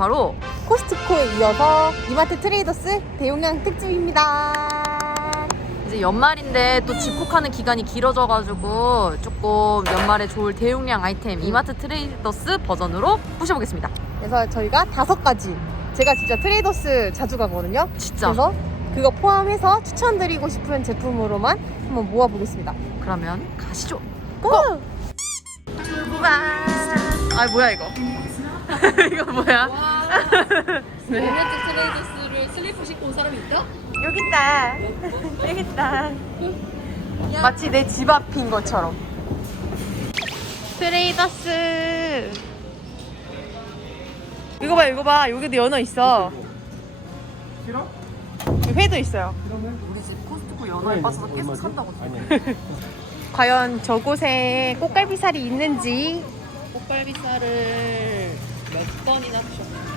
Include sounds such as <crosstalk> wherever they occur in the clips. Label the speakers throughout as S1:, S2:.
S1: 바로
S2: 코스트코에 이어서 이마트 트레이더스 대용량 특집입니다.
S1: 이제 연말인데 또 집콕하는 기간이 길어져가지고 조금 연말에 좋을 대용량 아이템 이마트 트레이더스 버전으로 부셔보겠습니다
S2: 그래서 저희가 다섯 가지. 제가 진짜 트레이더스 자주 가거든요.
S1: 진짜
S2: 그래서 그거 포함해서 추천드리고 싶은 제품으로만 한번 모아보겠습니다.
S1: 그러면 가시죠
S2: 고!
S1: 아 뭐야 이거 <laughs> 이거 뭐야
S3: 이마트 트레이더스를 슬리퍼 신고 온 사람이 있다?
S2: 여기 있다. 여기 있다. 마치 내 집 앞인 것처럼. 트레이더스. 이거 봐, 이거 봐. 여기도 연어 있어.
S4: 싫어?
S2: 여기 회도 있어요.
S1: 우리 집 코스트코 연어에 빠져서 계속 산다고 <laughs>
S2: 과연 저곳에 꽃갈비살이 있는지
S3: 꽃갈비살을 몇 번이나 드셨나요?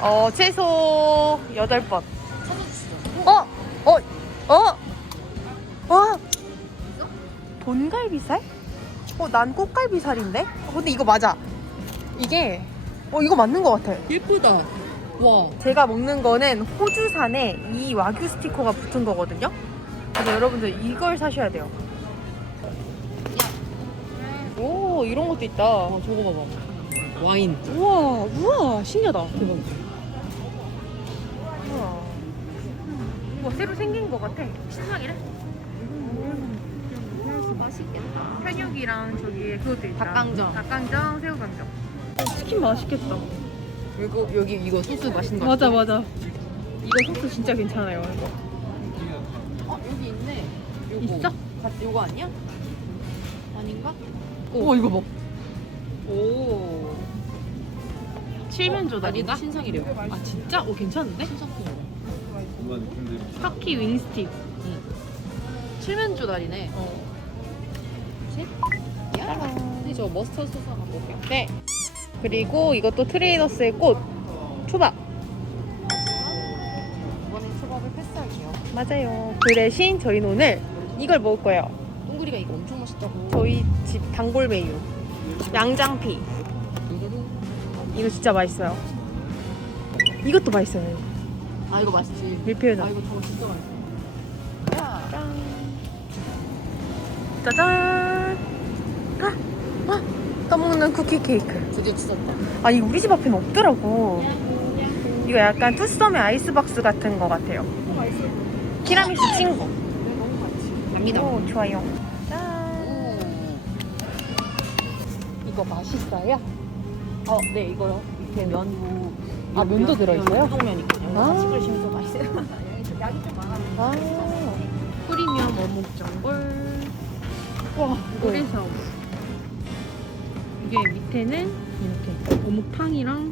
S2: 어 최소 8번.
S3: 찾아주시죠.
S2: 어? 어? 어? 어? 돈갈비살? 어, 난 꽃갈비살인데? 어, 근데 이거 맞아. 이게 어 이거 맞는 것 같아.
S3: 예쁘다. 와.
S2: 제가 먹는 거는 호주산에 이 와규 스티커가 붙은 거거든요. 그래서 여러분들 이걸 사셔야 돼요. 오 이런 것도 있다.
S3: 어, 저거 봐봐. 와인.
S2: 우와 우와 신기하다. 대박. 우와. 뭐 새로 생긴 것 같아. 신상이래.
S3: 맛있겠다.
S2: 편육이랑 저기 그것도 있다.
S3: 닭강정.
S2: 닭강정, 새우강정. 치킨 맛있겠다.
S3: 이거 여기 이거 소스 맛있는 거
S2: 맞아 맞아. 이거 소스 진짜 괜찮아요. 이거.
S3: 어 여기 있네. 요거.
S2: 있어?
S3: 가- 요거 아니야? 아닌가?
S2: 오 이거 봐.
S3: 오.
S2: 칠면
S3: 어,
S2: 조다리다.
S3: 아니다. 신상이래요.
S2: 아 진짜? 오 괜찮은데? 터키 윙스틱.
S3: 칠면 조다리네.
S2: 어.
S3: 야. 근데 저 머스터드 소스 하나 먹을게요.
S2: 네. 그리고 이것도 트레이더스의 꽃. 초밥.
S3: 이번엔 초밥을 패스할게요.
S2: 맞아요. 그 대신 저희는 오늘 이걸 먹을 거예요.
S3: 동그리가 이거 엄청 맛있다고.
S2: 저희 집 단골 메뉴. 양장피. 이거 진짜 맛있어요. 이것도 맛있어요.
S3: 아 이거 맛있지.
S2: 밀푀유자.
S3: 아 이거 저거 진짜 맛있어. 야.
S2: 짠. 짜잔. 아, 아, 떠먹는 쿠키 케이크.
S3: 드디어 찢었다.
S2: 아, 이 우리 집 앞에는 없더라고. 이거 약간 투썸의 아이스박스 같은 거 같아요. 티라미수 친구.
S3: 너무. 갑니다.
S2: 오, 좋아요. 짠.
S3: 오.
S2: 이거 맛있어요?
S3: 어, 네 이거요. 밑에 면도.
S2: 아, 면도 들어있어요?
S3: 우동면 있거든요.
S2: 아.
S3: 끓이시면 더 맛있어요. 양이 좀 많아.
S2: 아,
S3: 프리미엄 어묵 전골.
S2: 와,
S5: 그래서 이게 밑에는 이렇게 어묵탕이랑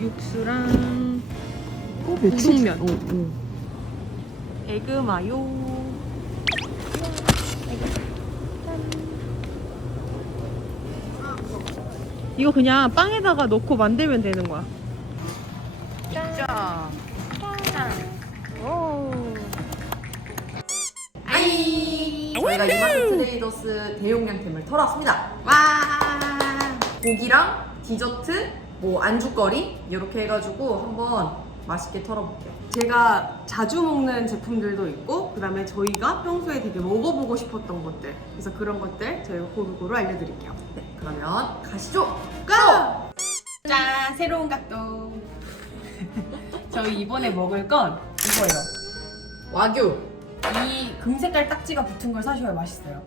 S5: 육수랑 우동면. 오, 오.
S2: 에그 마요. 이거 그냥 빵에다가 넣고 만들면 되는 거야.
S1: 진짜
S2: 오.
S1: 저희가 이마트 트레이더스 대용량템을 털었습니다. 와! 고기랑 디저트, 뭐 안주거리 이렇게 해가지고 한번 맛있게 털어볼게요.
S6: 제가 자주 먹는 제품들도 있고 그다음에 저희가 평소에 되게 먹어보고 싶었던 것들 그래서 그런 것들 저희가 고루고루 알려드릴게요
S1: 네, 그러면 가시죠.
S6: 고! 짠! 새로운 각도 <laughs> 저희 이번에 먹을 건 이거예요
S1: 와규.
S6: 이 금색깔 딱지가 붙은 걸 사셔야 맛있어요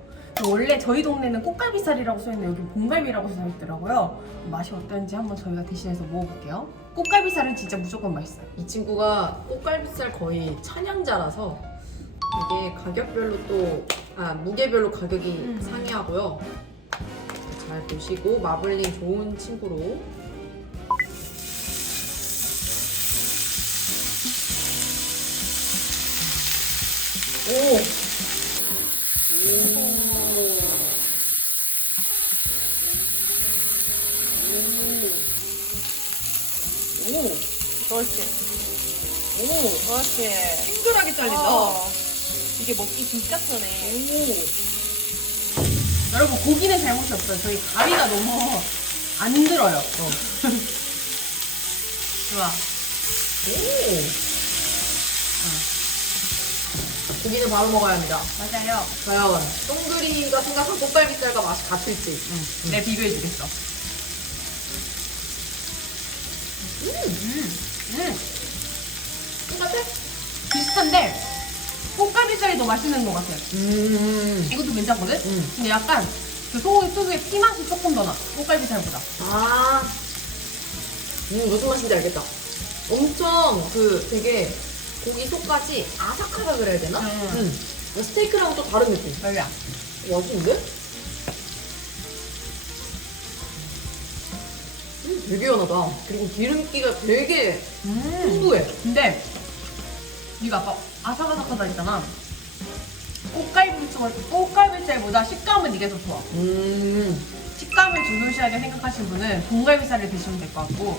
S6: 원래 저희 동네는 꽃갈비살이라고 써있는데 여기 봉갈비라고 써있더라고요 맛이 어떤지 한번 저희가 대신해서 먹어볼게요 꽃갈비살은 진짜 무조건 맛있어요
S1: 이 친구가 꽃갈비살 거의 찬양자라서 이게 가격별로 또, 아, 무게별로 가격이
S6: 음.
S1: 상이하고요. 잘 보시고 마블링 좋은 친구로 오! 오,
S2: 그렇지. 싱글하게 잘린다.
S7: 어. 이게 먹기 진짜 편해.
S2: 여러분 고기는 잘못이 없어요. 저희 가위가 너무 안 들어요. <laughs> 좋아.
S1: 고기는 바로 먹어야 합니다.
S2: 맞아요.
S1: 과연 동그리가 생각한 꽃갈비살과 맛이 같을지.
S2: 응. 내가 비교해 주겠어. 음. 음.
S1: 똑같아?
S2: 비슷한데 꽃갈비살이 더 맛있는 것 같아요.
S1: 음.
S2: 이것도 괜찮거든?
S1: 음.
S2: 근데 약간 그 소고기 특유의 피 맛이 조금 더 나. 꽃갈비살보다.
S1: 아. 음, 무슨 맛인지 알겠다. 엄청 그 되게 고기 속까지 아삭하다 그래야 되나?
S2: 음.
S1: 음. 스테이크랑은 또 다른 느낌.
S2: 맞아.
S1: 맛있는데? 음, 되게 연하다. 그리고 기름기가 되게
S2: 음.
S1: 풍부해.
S2: 근데 네가 아까 아삭아삭하다 했잖아. 꽃갈비살, 꽃갈비살보다 식감은 이게 더 좋아.
S1: 음.
S2: 식감을 중요시하게 생각하신 분은 동갈비살을 드시면 될 것 같고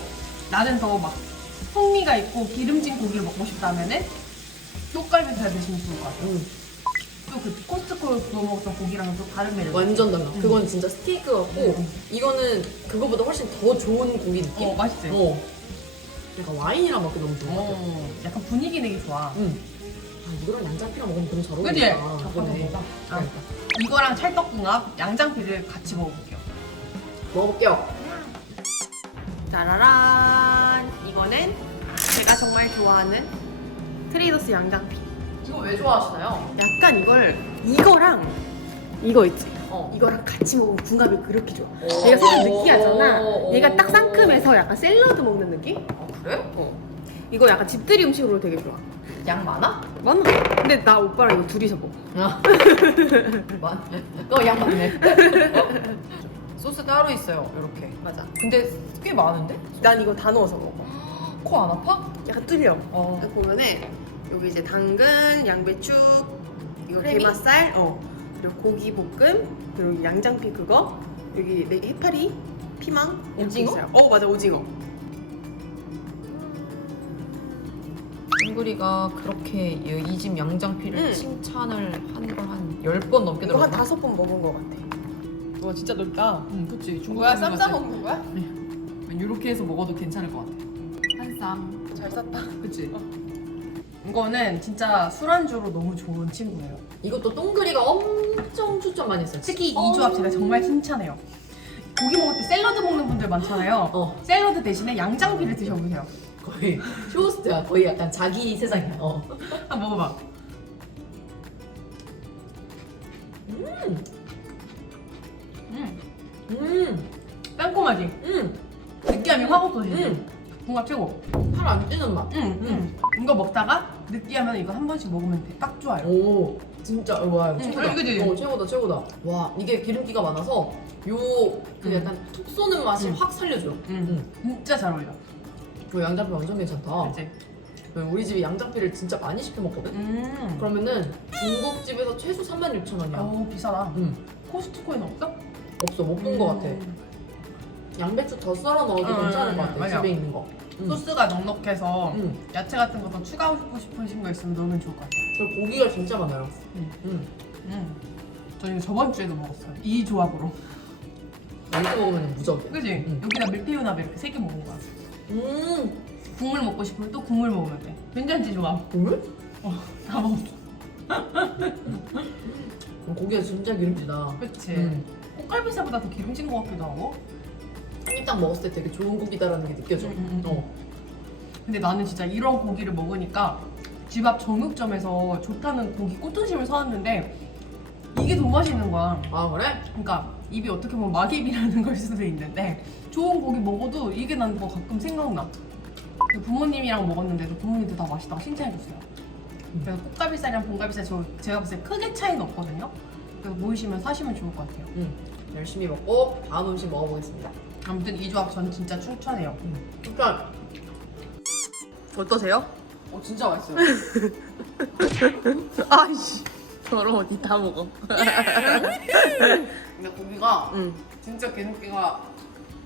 S2: 나는 더 막 풍미가 있고 기름진 고기를 먹고 싶다면은 꽃갈비살 드시면 좋을 것 같아.
S1: 음.
S2: 또 그 코스트코에서 구워 먹었던 고기랑은 또 다른 매력.
S1: 완전 달라.
S2: 음.
S1: 그건 진짜 스테이크 같고,
S2: 음. 이거는
S1: 이거는 그거보다 훨씬 더 좋은 고기 느낌?
S2: 어 맛있지.
S1: 어. 약간 와인이랑 먹기 너무 좋은 것 같아.
S2: 어, 약간 분위기 내기 좋아.
S1: 응. 아, 이거랑 양장피랑 먹으면 너무 잘? 어울린다.
S2: 잠깐
S1: 그러네.
S2: 먹어봐.
S1: 그러니까.
S2: 이거랑 찰떡궁합, 양장피를 같이 먹어볼게요.
S1: 먹어볼게요.
S7: 짜라란. 이거는 제가 정말 좋아하는 트레이더스 양장피.
S1: 이거 왜 좋아하시나요?
S7: 약간 이걸 이거랑 이거 있지.
S1: 어.
S7: 이거랑 같이 먹으면 궁합이 그렇게 좋아.
S1: 어.
S7: 얘가 살짝 느끼하잖아.
S1: 어.
S7: 얘가 딱 상큼해서 약간 샐러드 먹는 느낌?
S1: 아, 그래?
S7: 이거 약간 집들이 음식으로 되게 좋아.
S1: 양 많아?
S7: 맞나? 근데 나 오빠랑 이거 둘이서 먹어.
S1: 아. <laughs> 많. 어양 많네. 소스 따로 있어요. 이렇게.
S7: 맞아.
S1: 근데 꽤 많은데?
S7: 난 이거 다 넣어서 먹어. <gasps>
S1: 코 안 아파?
S7: 약간 뚫려.
S1: 어.
S7: 보면은 여기 이제 당근, 양배추, 이거
S1: 크래미?
S7: 게맛살, 어 그리고 고기 볶음, 그리고 양장피 그거, 여기 내 해파리, 피망, 이렇게
S1: 오징어?
S7: 있어요. 어 맞아 오징어.
S1: 둥그리가 그렇게 이 집 양장피를
S7: 응.
S1: 칭찬을 한 걸 한 열 번 넘게
S7: 이거 한
S1: 들었나?
S7: 다섯 번 먹은 것 같아. 와 진짜 넓다.
S2: 응, 그치.
S7: 뭐야 쌈 싸 먹는 거야?
S2: 이렇게 해서 먹어도 괜찮을 것 같아. 한 쌈.
S7: 잘 쌌다.
S2: 그치? 이거는 진짜 술안주로 너무 좋은 친구예요.
S1: 이것도 동그리가 엄청 추천 많이 했어요.
S2: 특히 이 조합 제가 정말 칭찬해요. 고기 먹을 때 샐러드 먹는 분들 많잖아요.
S1: 어.
S2: 샐러드 대신에 양장피를 드셔보세요.
S1: 거의 쇼호스트야. 거의 약간 자기 세상이야. 어.
S2: 한번 먹어봐. 음.
S1: 음.
S2: 땅콩하지?
S1: 음.
S2: 느끼함이 확 없어지지?
S1: 음.
S2: 궁합 최고.
S1: 팔 안 찌는 맛.
S2: 응, 응. 이거 먹다가 느끼하면 이거 한 번씩 먹으면 돼. 딱 좋아요.
S1: 오 진짜 와
S2: 응,
S1: 최고다.
S2: 그치?
S1: 어, 최고다 최고다. 와 이게 기름기가 많아서 요 그
S2: 음.
S1: 약간 툭 쏘는 맛이
S2: 음.
S1: 확 살려줘요.
S2: 응. 진짜 잘 어울려.
S1: 그 양장피 완전 괜찮다.
S2: 그치?
S1: 우리 집이 양장피를 진짜 많이 시켜 먹거든.
S2: 음.
S1: 그러면은 중국집에서 최소 36,000원이야.
S2: 어 비싸다.
S1: 응.
S2: 코스트코에는 없어?
S1: 없어 못 본 거 같아.
S2: 음.
S1: 양배추 더 썰어 넣어도
S2: 음,
S1: 괜찮을 것
S2: 음,
S1: 같아.
S2: 맞아.
S1: 집에 있는 거. 음.
S2: 소스가 넉넉해서
S1: 음.
S2: 야채 같은 거 더 추가하고 싶으신 거 있으면 넣으면 좋을 것 같아요.
S1: 그리고 고기가 진짜 많아요.
S2: 음.
S1: 음.
S2: 음. 저희 저번 주에도 먹었어요. 이 조합으로.
S1: 이렇게 먹으면 무적이야.
S2: 그지?
S1: 음.
S2: 여기다 밀푀유나베 이렇게 세 개 먹은 거야.
S1: 음.
S2: 국물 먹고 싶으면 또 국물 먹으면 돼. 괜찮지 조합?
S1: 국물?
S2: 다 먹었어.
S1: 고기가 진짜 기름지다.
S2: 그치?
S1: 음.
S2: 꽃갈비살보다 더 기름진 것 같기도 하고.
S1: 한 입 딱 먹었을 때 되게 좋은 고기다라는 게 느껴져.
S2: 음, 음, 음.
S1: 어.
S2: 근데 나는 진짜 이런 고기를 먹으니까 집 앞 정육점에서 좋다는 고기 꽃등심을 사왔는데 이게 더 맛있는 거야.
S1: 아 그래?
S2: 그러니까 입이 어떻게 보면 막입이라는 <laughs> 걸 수도 있는데 좋은 고기 먹어도 이게 난더 가끔 생각나. 그 부모님이랑 먹었는데도 부모님들 다 맛있다고 칭찬해줬어요. 그래서 꽃갈비살이랑 봉갈비살 저 제가 봤을 때 크게 차이는 없거든요. 그래서 모이시면 사시면 좋을 것 같아요.
S1: 응. 열심히 먹고 다음 음식 먹어보겠습니다.
S2: 아무튼 이 조합 저는 진짜 추천해요.
S1: 일단
S7: 어떠세요?
S1: 어 진짜 맛있어요. <laughs>
S7: 아이씨. 더러워 니다 먹어.
S2: 근데 고기가
S7: 응.
S2: 진짜 기름기가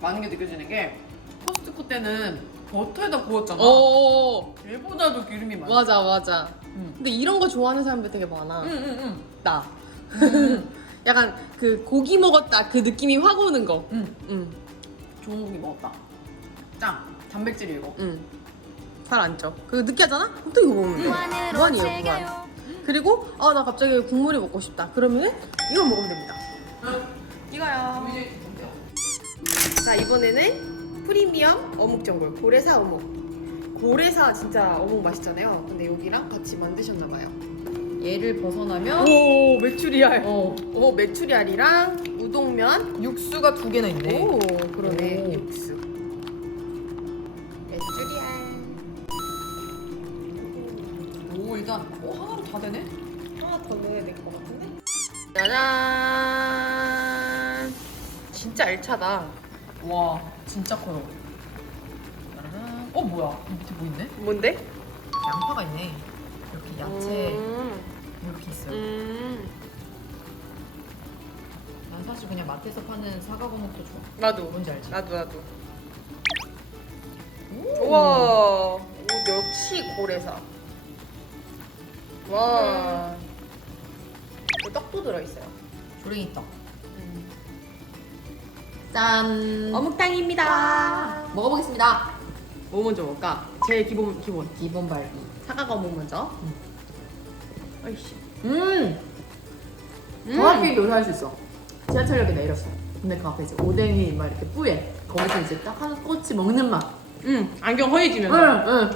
S2: 많은 게 느껴지는 게 코스트코 때는
S8: 버터에다 구웠잖아.
S2: 어
S8: 얘보다도 기름이 많아.
S2: 맞아 맞아.
S8: 응.
S2: 근데 이런 거 좋아하는 사람들 되게 많아.
S8: 응응응.
S2: 나. <laughs> 약간 그 고기 먹었다 그 느낌이 확 오는 거.
S8: 응.
S2: 응.
S8: 좋은 고기 먹었다. 짱. 단백질 이거.
S2: 응. 잘 안 쪄. 그 느끼하잖아? 또 이거 먹으면 돼. 무한이에요, 무한. 그리고 아 나 갑자기 국물이 먹고 싶다. 그러면은 이거 먹으면 됩니다. 이거요. 자 이번에는 프리미엄 어묵 전골 고래사 어묵. 고래사 진짜 어묵 맛있잖아요. 근데 여기랑 같이 만드셨나 봐요.
S1: 얘를 벗어나면
S2: 오 메추리알.
S1: 어
S2: 오 메추리알이랑 우동면.
S1: 육수가 두 개나 있네.
S2: 오 그러네
S1: 오.
S2: 육수. 메추리알.
S1: 오 일단 어 하나로 다 되네.
S2: 하나 더 넣어야 될 것 같은데? 짜잔! 진짜 알차다.
S1: 와 진짜 커요. 짜라란. 어 뭐야? 이 밑에 뭐 있네?
S2: 뭔데?
S1: 양파가 있네. 이렇게 야채
S2: 음,
S1: 이렇게 있어요.
S2: 음.
S1: 난 사실 그냥 마트에서 파는 사과 거목도 좋아.
S2: 나도.
S1: 뭔지 알지?
S2: 나도 나도.
S1: 오.
S2: 우와. 오, 역시 고래사. 와. 또 떡도 들어있어요.
S1: 조랭이 떡.
S2: 음.
S1: 짠.
S2: 어묵탕입니다.
S1: 먹어보겠습니다.
S2: 뭐 먼저 먹을까? 제일 기본 기본.
S1: 기본 발기.
S2: 사과 어묵 먼저.
S1: 음.
S2: 아이씨.
S1: 음.
S2: 음.
S1: 정확히 묘사할 수 있어. 지하철역에 내렸어. 근데 그 앞에 이제 오뎅이 막 이렇게 뿌예. 거기서 이제 딱 하나 꼬치 먹는 맛.
S2: 응. 안경 허해지면서.
S1: 응,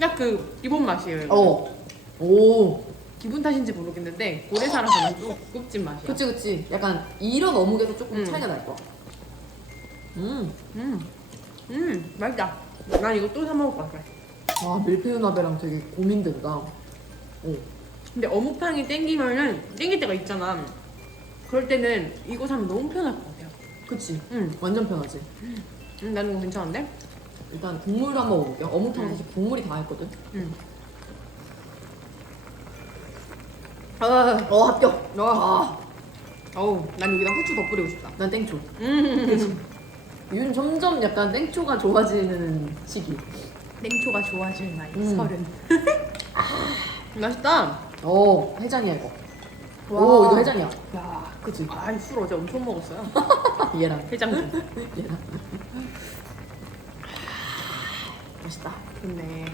S2: 딱그 기본 맛이에요. 이거.
S1: 어. 오.
S2: 기분 탓인지 모르겠는데 고래사라서는 또 고급진 맛이야.
S1: 그치 그치. 약간 이런 어묵에서 조금
S2: 음.
S1: 차이가 날 거야. 음.
S2: 음, 음, 맛있다. 난 이거 또 사 먹을 것 같아.
S1: 와 밀푀유 나베랑 되게 고민된다. 오.
S2: 근데 어묵탕이 땡기면은 땡길 때가 있잖아. 그럴 때는 이거 사면 너무 편할 것 같아요.
S1: 그치.
S2: 음,
S1: 완전 편하지.
S2: 음 나는 이거 괜찮은데?
S1: 일단 국물도 한번 먹어볼게요. 어묵탕 은
S2: 음.
S1: 사실 국물이 다 있거든.
S2: 음.
S1: 아, 어 합격. 아,
S2: 어우, 난 여기다 후추 더 뿌리고 싶다.
S1: 난 땡초.
S2: 음, <laughs>
S1: 요즘 점점 약간 땡초가 좋아지는 시기.
S2: 냉초가 좋아질 나이
S1: 음.
S2: 서른. <laughs> 맛있다.
S1: 오 해장이야 이거.
S2: 와.
S1: 오 이거 해장이야.
S2: 야,
S1: 그치.
S2: 아이 술 어제 엄청 먹었어요. <laughs>
S1: 얘랑
S2: 해장 좀. <laughs>
S1: 얘랑. 맛있다.
S2: 좋네.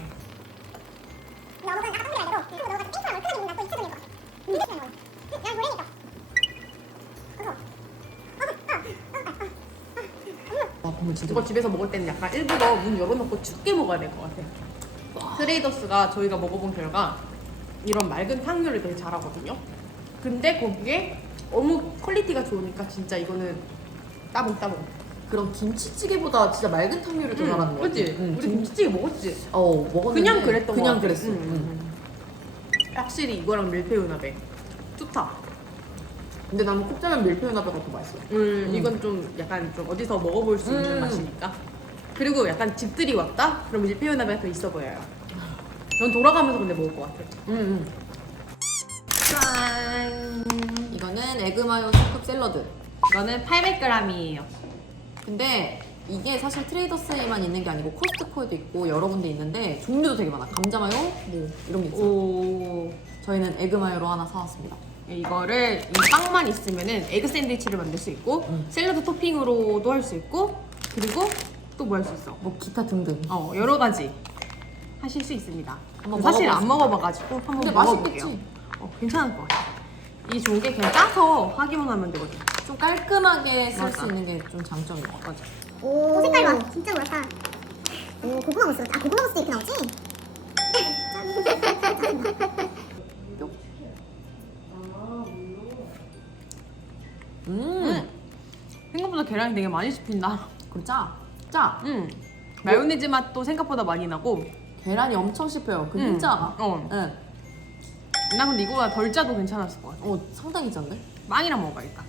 S1: 와 국물 진짜.
S2: 이거 집에서 먹을 때는 약간 일부러 문 열어놓고 춥게 먹어야 될 것 같아요. 트레이더스가 저희가 먹어본 결과 이런 맑은 탕류를 되게 잘하거든요. 근데 거기에 어묵 퀄리티가 좋으니까 진짜 이거는 따봉따봉.
S1: 그럼 김치찌개보다 진짜 맑은 탕류를 더 잘하는 거.
S2: 그치?
S1: 응,
S2: 우리
S1: 김-
S2: 김치찌개 먹었지?
S1: 어 먹었는데
S2: 그냥 그랬던 거
S1: 그냥
S2: 같아.
S1: 그랬어.
S2: 응,
S1: 응.
S2: 응. 확실히 이거랑 밀푀유나베 좋다.
S1: 근데 나는 콕자면 밀푀유나베가 더 맛있어.
S2: 음, 이건 좀 약간 좀 어디서 먹어볼 수 있는
S1: 음.
S2: 맛이니까. 그리고 약간 집들이 왔다? 그럼 밀푀유나베가 더 있어 보여요. 전 돌아가면서 근데 먹을 것
S1: 응.
S2: 짠!
S1: 이거는 에그마요 소급 샐러드.
S2: 이거는 800g이에요.
S1: 근데 이게 사실 트레이더스에만 있는 게 아니고 코스트코에도 있고 여러 군데 있는데 종류도 되게 많아. 감자마요, 뭐 이런 게 있어. 요
S2: 오.
S1: 저희는 에그마요로 하나 사왔습니다.
S2: 이거를 이 빵만 있으면은 에그 샌드위치를 만들 수 있고
S1: 음.
S2: 샐러드 토핑으로도 할 수 있고 그리고 또 뭐 할 수 있어?
S1: 뭐 기타 등등.
S2: 어 여러 가지 하실 수 있습니다.
S1: 한번
S2: 사실 안. 먹어봐가지고 한번
S1: 근데
S2: 먹어볼게요.
S1: 맛있겠지?
S2: 어 괜찮을 것 같아. 이 좋은 게 그냥 짜서 하기만 하면 되거든.
S1: 좀 깔끔하게 쓸
S2: 맞아.
S1: 수 있는 게 좀 장점인 것 같아.
S9: 오, 색깔 봐. 진짜 멋있다. 오, 고구마 무스. 아, 고구마 무스도 이렇게 나오지?
S1: 음,
S2: 생각보다 계란이 되게 많이 씹힌다.
S1: 그리고 짜. 짜.
S2: 음. 마요네즈 맛도 생각보다 많이 나고.
S1: 계란이 엄청 씹혀요. 그 흰자가.
S2: 어.
S1: 응.
S2: 나 근데 이거보다 덜 짜도 괜찮았을 것 같아.
S1: 어, 상당히 짠데?
S2: 빵이랑 먹어야겠다.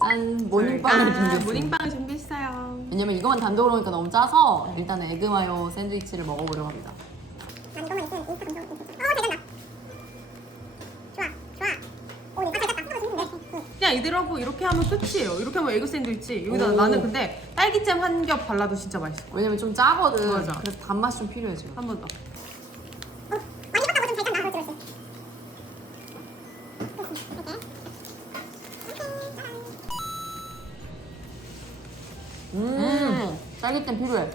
S1: 짠, 모닝빵을 준비했어요.
S2: 모닝빵을 준비했어요.
S1: 왜냐면 이거만 단독으로 하니까 너무 짜서 일단은 에그마요 샌드위치를 먹어보려고 합니다.
S9: 난 이거만 있으면 인스타 감성 있어. 어, 잘 된다. 좋아, 좋아. 오, 아, 잘 짰다. 하고 싶은데. 응.
S2: 야 그냥 이대로 하고 이렇게 하면 끝이에요. 이렇게 하면 에그 샌드위치. 여기다
S1: 오.
S2: 나는 근데 딸기잼 한 겹 발라도 진짜 맛있어.
S1: 왜냐면 좀 짜거든.
S2: 맞아.
S1: 그래서 단맛이 좀 필요해 지금.
S2: 한 번 더.
S1: 음, 딸기잼 필요해.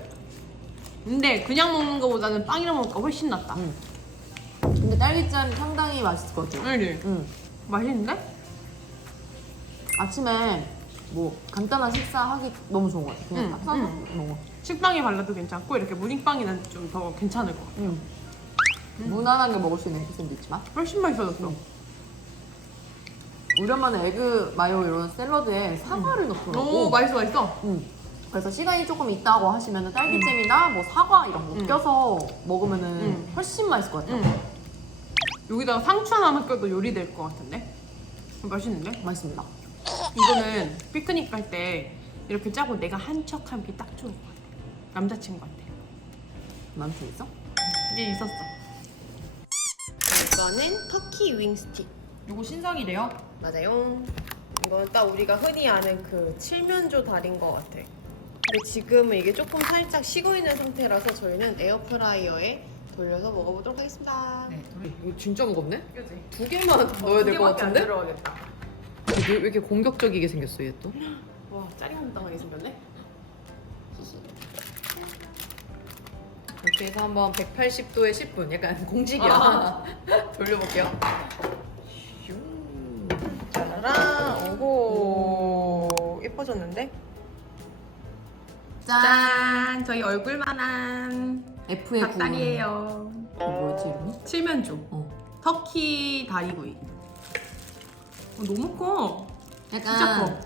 S2: 근데 그냥 먹는 거보다는 빵이랑 먹으니까 훨씬 낫다.
S1: 음. 근데 딸기잼 상당히 맛있을 것 같아.
S2: 알지?
S1: 응.
S2: 맛있는데?
S1: 아침에 뭐 간단한 식사하기 너무 좋은 것 같아. 그냥
S2: 응,
S1: 딱 싸서
S2: 응.
S1: 먹어.
S2: 식빵에 발라도 괜찮고 이렇게 무늬빵이는 좀 더 괜찮을 것 같아.
S1: 응. 무난하게 먹을 수 있는 샌드위치 맛.
S2: 훨씬 맛있어졌어.
S1: 우리 엄마는 에그 마요 이런 샐러드에 사과를 넣더라고.
S2: 오 맛있어 맛있어.
S1: 응. 그래서 시간이 조금 있다고 하시면 딸기잼이나 뭐 사과 이런 거
S2: 음.
S1: 껴서 먹으면 은
S2: 음.
S1: 훨씬 맛있을 것 같아.
S2: 응. 여기다가 상추 하나만 껴도 요리될 것 같은데? 맛있는데?
S1: 맛있습니다.
S2: 이거는 피크닉 갈 때 이렇게 짜고 내가 한 척 하기 딱 좋을 것 같아. 남자친구한테.
S1: 남친 있어?
S2: 이게 있었어. 이거는 터키 윙 스틱.
S1: 이거 신상이래요?
S2: 맞아요. 이건 딱 우리가 흔히 아는 그 칠면조 다리인 것 같아. 근데 지금은 이게 조금 살짝 식어 있는 상태라서 저희는 에어프라이어에 돌려서 먹어보도록 하겠습니다.
S1: 네. 이거 진짜 무겁네?
S2: 그지?
S1: 두 개만 넣어야 될 것 같은데?
S2: 들어가겠다.
S1: 왜, 왜 이렇게 공격적이게 생겼어 얘 또?
S2: 와 짜리몽땅하게 생겼네.
S1: 이렇게 해서 한번 180도에 10분 약간 공직이야 <laughs> 돌려볼게요
S2: 짜라란. 오호. 예뻐졌는데?
S1: 짠
S2: 짠. 저희 얼굴만한
S1: F의
S2: 닭다리예요.
S1: 뭐였지 이름이?
S2: 칠면조.
S1: 어.
S2: 터키 다리구이. 어, 너무 커.
S1: 약간
S2: 진짜 커.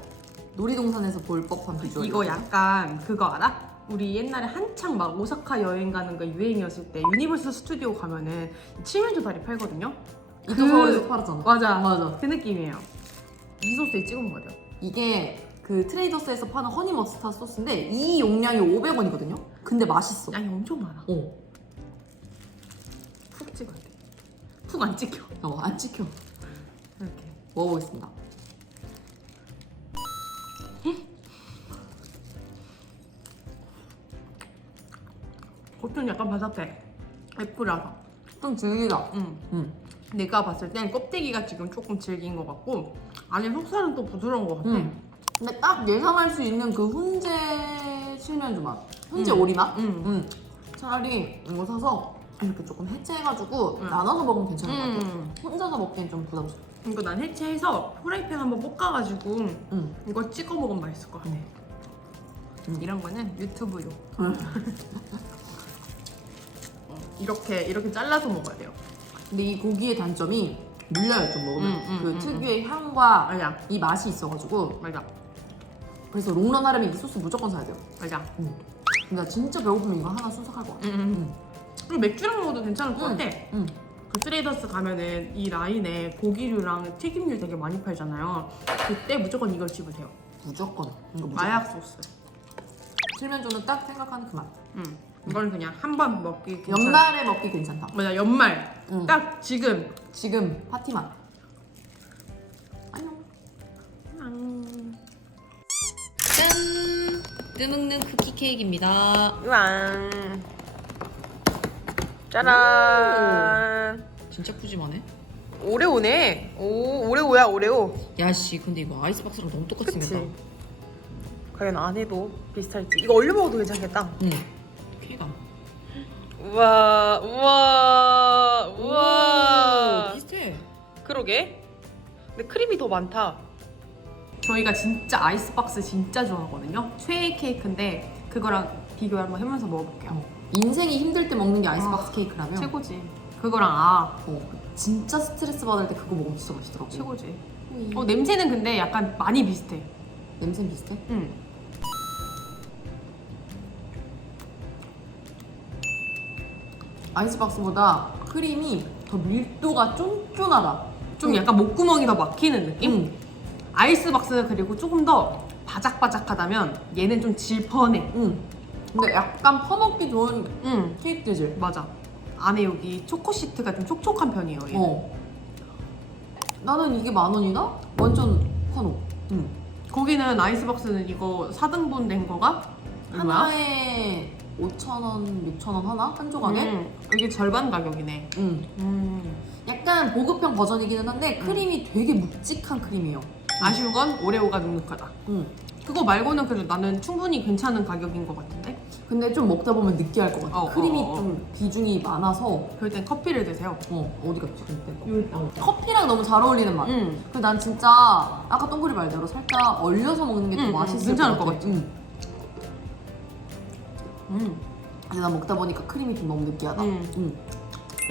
S1: 놀이동산에서 볼 법한 비주얼
S2: 이거 약간 그거 알아? 우리 옛날에 한창 막 오사카 여행 가는 거 유행이었을 때 유니버설 스튜디오 가면은 칠면조 다리 팔거든요.
S1: 이도 서울에서 팔았잖아
S2: 맞아.
S1: 맞아
S2: 그 느낌이에요. 이 소스에 찍어 먹어야 돼요.
S1: 이게 그 트레이더스에서 파는 허니 머스타드 소스인데 이 용량이 500원이거든요 근데 맛있어
S2: 양이 엄청 많아.
S1: 어,
S2: 푹 찍어야 돼. 푹 안 찍혀.
S1: 어, 안 찍혀. 먹어보겠습니다
S2: 겉은 약간 바삭해. F라서.
S1: 좀 질기다
S2: 응.
S1: 응.
S2: 내가 봤을 땐 껍데기가 지금 조금 질긴 것 같고 안에 속살은 또 부드러운 것 같아.
S1: 응. 근데 딱 예상할 수 있는 그 훈제 칠면조 맛 훈제
S2: 음.
S1: 오리 맛
S2: 응.
S1: 음. 차라리 이거 사서 이렇게 조금 해체해가지고
S2: 응.
S1: 나눠서 먹으면 괜찮을 것 같아.
S2: 음.
S1: 혼자서 먹기엔 좀 부담스러워.
S2: 이거 난 해체해서 프라이팬 한번 볶아가지고
S1: 응.
S2: 이거 찍어 먹으면 맛있을 것 같아.
S1: 음.
S2: 이런 거는 유튜브용.
S1: 응. <laughs>
S2: 이렇게 이렇게 잘라서 먹어야 돼요.
S1: 근데 이 고기의 단점이 물려요 좀 먹으면.
S2: 음, 음,
S1: 그
S2: 음,
S1: 특유의 향과
S2: 맞아,
S1: 이 맛이 있어가지고
S2: 맞아,
S1: 그래서 롱런 하려면 이 소스 무조건 사야 돼요.
S2: 맞아.
S1: 응. 근데 나 진짜 배고프면 이거 하나 순삭할 것 같아.
S2: 응, 응. 그리고 맥주랑 먹어도 괜찮을 것
S1: 응.
S2: 같아.
S1: 응.
S2: 그 트레이더스 가면은 이 라인에 고기류랑 튀김류 되게 많이 팔잖아요. 그때 무조건 이걸 집으세요.
S1: 무조건. 이거 무조건.
S2: 마약 소스.
S1: 칠면조는 딱 생각하는 그 맛.
S2: 응. 이건 그냥 한 번 먹기 괜찮아.
S1: 연말에 먹기 괜찮다.
S2: 맞아 연말.
S1: 응.
S2: 딱 지금.
S1: 지금 파티 맛. 안녕.
S2: 음.
S1: 짠! 뜨먹는 쿠키 케이크입니다.
S2: 우왕. 짜란.
S1: 진짜 푸짐하네.
S2: 오레오네. 오 오레오야 오레오.
S1: 야씨, 근데 이거 아이스박스랑 너무 똑같이
S2: 그치.
S1: 생겼다.
S2: 과연 안에도 비슷할지. 이거 얼려 먹어도 괜찮겠다.
S1: 응. 쾌감.
S2: 우와 우와
S1: 오,
S2: 우와.
S1: 비슷해.
S2: 그러게. 근데 크림이 더 많다. 저희가 진짜 아이스박스 진짜 좋아하거든요. 최애 케이크인데 그거랑 비교 한번 해면서 먹어볼게요.
S1: 인생이 힘들 때 먹는 게 아이스박스
S2: 아,
S1: 케이크라면
S2: 최고지. 그거랑 아
S1: 어, 진짜 스트레스 받을 때 그거 먹으면 진짜 맛있더라고.
S2: 최고지.
S1: 음.
S2: 어 냄새는 근데 약간 많이 비슷해.
S1: 냄새 비슷해?
S2: 응.
S1: 아이스박스보다 크림이 더 밀도가 쫀쫀하다.
S2: 좀 약간 목구멍이 더 막히는 느낌?
S1: 응.
S2: 아이스박스 그리고 조금 더 바작바작하다면 얘는 좀 질펀해.
S1: 응. 근데 약간 퍼먹기 좋은
S2: 응.
S1: 케이크들.
S2: 맞아. 안에 여기 초코 시트가 좀 촉촉한 편이에요. 얘는.
S1: 어. 나는 이게 만 원이나? 완전 헌호. 응.
S2: 거기는 아이스박스는 이거 4등분 된 거가 얼마야?
S1: 하나에 5,000원, 6,000원 하나? 한 조각에?
S2: 음, 이게 절반 가격이네.
S1: 응.
S2: 음.
S1: 약간 보급형 버전이기는 한데 크림이 되게 묵직한 크림이에요.
S2: 아쉬운 건 오레오가 눅눅하다.
S1: 응.
S2: 그거 말고는 그래도 나는 충분히 괜찮은 가격인 것 같은데?
S1: 근데 좀 먹다 보면 느끼할 것 같아.
S2: 어,
S1: 크림이
S2: 어, 어.
S1: 좀 비중이 많아서
S2: 그럴 땐 커피를 드세요.
S1: 어 어디 갔지 그때. 어, 커피랑 너무 잘 어울리는 맛.
S2: 음.
S1: 그난 진짜 아까 동그리 말대로 살짝 얼려서 먹는 게 더
S2: 음, 음,
S1: 맛있을
S2: 괜찮을 것것
S1: 같아. 음.
S2: 음.
S1: 근데 난 먹다 보니까 크림이 좀 너무 느끼하다.
S2: 음.
S1: 음.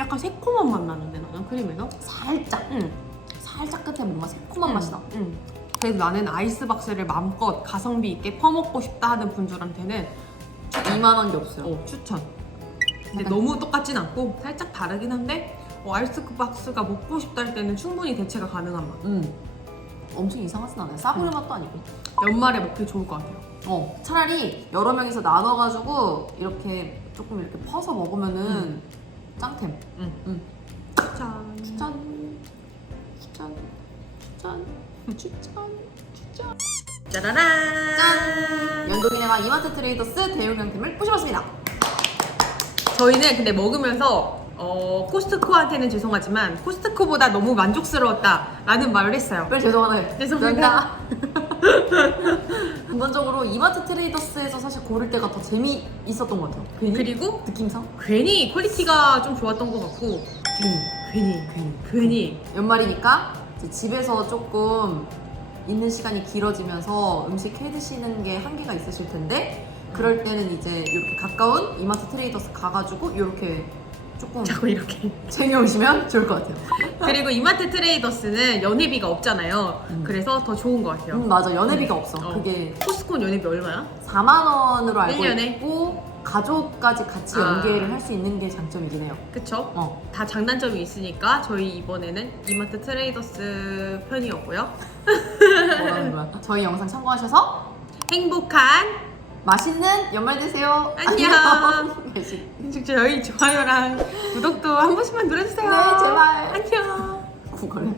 S2: 약간 새콤한 맛 나는데 나는 크림에서?
S1: 살짝
S2: 응.
S1: 살짝 끝에 뭔가 새콤한
S2: 음.
S1: 맛이 나.
S2: 응. 그래서 나는 아이스박스를 마음껏 가성비 있게 퍼먹고 싶다 하는 분들한테는
S1: 이만한 게 없어요.
S2: 어, 추천. 근데
S1: 약간-
S2: 너무 똑같진 않고 살짝 다르긴 한데 어, 아이스박스가 먹고 싶다 할 때는 충분히 대체가 가능한 맛.
S1: 음. 엄청 이상하진 않아요. 싸구려
S2: 음.
S1: 맛도 아니고.
S2: 연말에 먹기 좋을 것 같아요.
S1: 어, 차라리 여러 명이서 나눠가지고 이렇게 조금 이렇게 퍼서 먹으면은 짱템.
S2: 응.
S1: 응.
S2: 짠.
S1: 추천. 추천. 추천. 추천. 추천.
S2: 짜라란.
S1: 짠! 연동이네가 이마트 트레이더스 대용량템을 뿌셔봤습니다.
S2: 저희는 근데 먹으면서 어, 코스트코한테는 죄송하지만 코스트코보다 너무 만족스러웠다라는 말을 했어요.
S1: 특별 죄송하네요.
S2: 죄송합니다. <laughs>
S1: 근본적으로 이마트 트레이더스에서 사실 고를 때가 더 재미 있었던 것 같아요. 괜히?
S2: 그리고
S1: 느낌상?
S2: 괜히 퀄리티가 좀 좋았던 것 같고
S1: 괜히.
S2: 괜히
S1: 괜히.
S2: 괜히
S1: 연말이니까 집에서 조금 있는 시간이 길어지면서 음식 해 드시는 게 한계가 있으실 텐데 그럴 때는 이제 이렇게 가까운 이마트 트레이더스 가가지고 이렇게 조금
S2: 자꾸 이렇게 <laughs>
S1: 챙겨오시면 좋을 것 같아요.
S2: 그리고 이마트 트레이더스는 연회비가 없잖아요.
S1: 음.
S2: 그래서 더 좋은 것 같아요.
S1: 음 맞아 연회비가 없어.
S2: 어.
S1: 그게
S2: 코스트코 연회비 얼마야?
S1: 4만 원으로 알고
S2: 1년에?
S1: 있고 가족까지 같이
S2: 아.
S1: 연계를 할 수 있는 게 장점이긴 해요.
S2: 그쵸?
S1: 어.
S2: 다 장단점이 있으니까 저희 이번에는 이마트 트레이더스 편이었고요.
S1: 뭐라는 거야? 저희 영상 참고하셔서
S2: 행복한
S1: 맛있는 연말 되세요.
S2: 안녕.
S1: 안녕. <laughs> 간식.
S2: 저희 좋아요랑 구독도 한 번씩만 눌러주세요.
S1: 네, 제발.
S2: 안녕.
S1: 구걸.